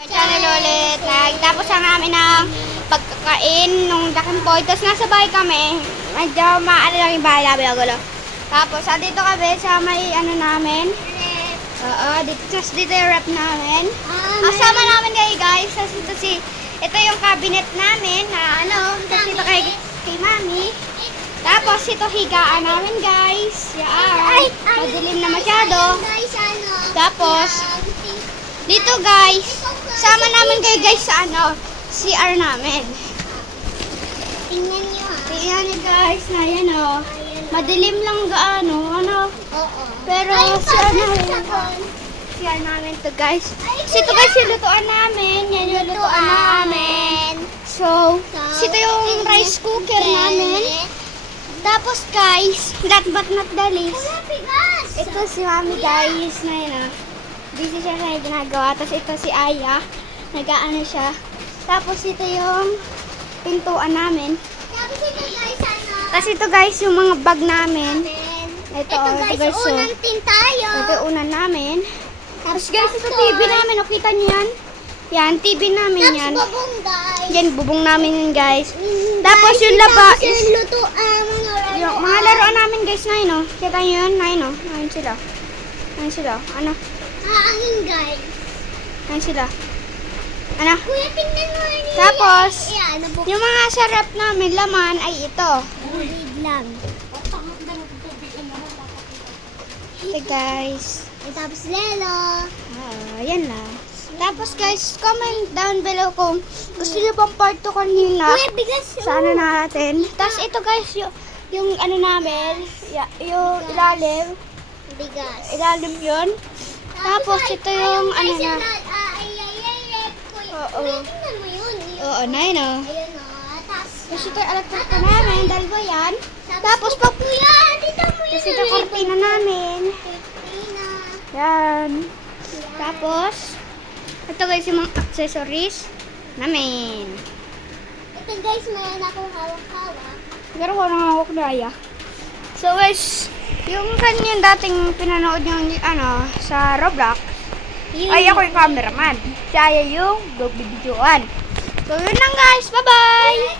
Channel ulit. Nagtapos na namin ng pagkakain nung Dakenpoy. Tapos nasa bahay kami. Medyo maano lang yung bahay namin. Gulo. Tapos dito kami sa may ano namin. Oo, dito yung rep namin. Kasama namin kayo guys. Tapos ito yung cabinet namin na ano. Tapos ito kay mami. Tapos ito higaan namin guys. Yan. Madilim na masyado. Tapos dito guys. Sama namin kayo guys sa ano. CR namin. Tingnan nyo ha. Tingnan nyo guys na yan o. Madilim lang gaano. Ano. Oo. Pero CR namin to guys. Kasi ito guys yung lutuan namin. Yan yung lutuan namin. So, ito yung rice cooker namin. Tapos guys, last but not the least, ito si mami guys na yun ah. Busy siya na ginagawa. Tapos ito si Aya, nag-aano siya. Tapos ito yung pintuan namin. Tapos ito guys yung mga bag namin. Ito guys, unang tin tayo. Ito yung unan namin. Tapos guys, ito TV namin. O, kita nyo yan? Yan, TV namin yan. Tapos bubong guys. Yan, bubong namin yun guys. Tapos yung laba is yung mga laruan namin guys na yun o. Kita nyo yun? Na yun o. Ayun sila. Ayun sila. Ano? Aangin guys. Ayun sila. Ano? Kuya, tingnan mo. Tapos, Ayan, yung mga sarap namin laman ay ito. nabukid lang. Ito guys. Tapos lelo. Yan lang. Tapos guys, comment down below kung gusto nyo bang part 2 kanina. Kuya, bigas. Sa ano natin. Tapos ito guys, yung ano namin, yung ilalim. Bigas. Ilalim yun. Tapos ito yung ano na. Oo. Kuya, tingnan mo yun. Oo, na yun o. Ayun o. Tapos ito yung electric na namin, dalawa yan. Tapos pag kuya, dito mo yun. Tapos ito kortina namin. Tina. Yan. Tapos, ito guys yung mga accessories namin. Ito guys, mayroon akong hawak-hawak. Pero ko nang hawak na aya. So guys, yung kanyang dating pinanood yung ano, sa Roblox, ay ako yung cameraman. Si Aya yung videoan. So yun lang guys, bye bye!